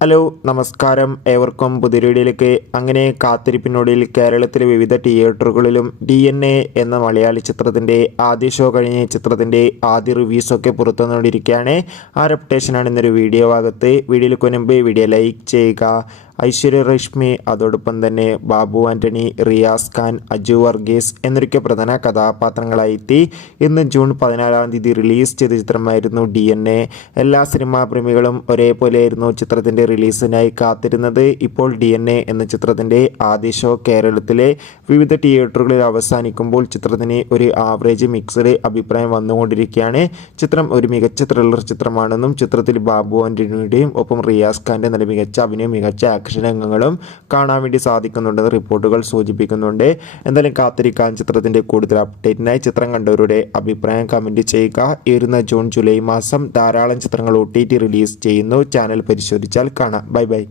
Hello നമസ്കാരം, ഏവർക്കും പുതിയ വീഡിയോയിലേക്ക്. അങ്ങനെ കാത്തിരിപ്പിനൊടുവിൽ കേരളത്തിലെ വിവിധ തിയേറ്ററുകളിലും DNA എന്ന മലയാളി ചിത്രത്തിൻ്റെ ആദ്യ ഷോ കഴിഞ്ഞ ചിത്രത്തിൻ്റെ ആദ്യ റിവ്യൂസൊക്കെ പുറത്തു വന്നുകൊണ്ടിരിക്കുകയാണ്. ആ റെപ്റ്റേഷനാണ് ഇന്നൊരു വീഡിയോ ഭാഗത്ത്. വീഡിയോയിലേക്ക് മുൻപ് വീഡിയോ ലൈക്ക് ചെയ്യുക. ഐശ്വര്യ രശ്മി, അതോടൊപ്പം തന്നെ ബാബു ആൻ്റണി, റിയാസ് ഖാൻ, അജു വർഗീസ് എന്നൊക്കെ പ്രധാന കഥാപാത്രങ്ങളായെത്തി. ഇന്ന് ജൂൺ 14 റിലീസ് ചെയ്ത ചിത്രമായിരുന്നു DNA. എല്ലാ സിനിമാ പ്രേമികളും ഒരേപോലെയായിരുന്നു ചിത്രത്തിൻ്റെ റിലീസിനായി കാത്തിരുന്നത്. ഇപ്പോൾ DNA എന്ന ചിത്രത്തിൻ്റെ ആദ്യ ഷോ കേരളത്തിലെ വിവിധ തിയേറ്ററുകളിൽ അവസാനിക്കുമ്പോൾ ചിത്രത്തിന് ഒരു ആവറേജ് മിക്സഡ് അഭിപ്രായം വന്നുകൊണ്ടിരിക്കുകയാണ്. ചിത്രം ഒരു മികച്ച ത്രില്ലർ ചിത്രമാണെന്നും ചിത്രത്തിൽ ബാബു ആൻ്റണിയുടെയും ഒപ്പം റിയാസ് ഖാൻ്റെ നല്ല മികച്ച അഭിനയം, മികച്ച ആക്ഷൻ രംഗങ്ങളും കാണാൻ വേണ്ടി സാധിക്കുന്നുണ്ടെന്ന് റിപ്പോർട്ടുകൾ സൂചിപ്പിക്കുന്നുണ്ട്. എന്തായാലും കാത്തിരിക്കാൻ ചിത്രത്തിൻ്റെ കൂടുതൽ അപ്ഡേറ്റിനായി ചിത്രം കണ്ടവരുടെ അഭിപ്രായം കമൻറ്റ് ചെയ്യുക. വരുന്ന ജൂൺ ജൂലൈ മാസം ധാരാളം ചിത്രങ്ങൾ OTT റിലീസ് ചെയ്യുന്നു. ചാനൽ പരിശോധിച്ചാൽ കാണാം. ബൈ.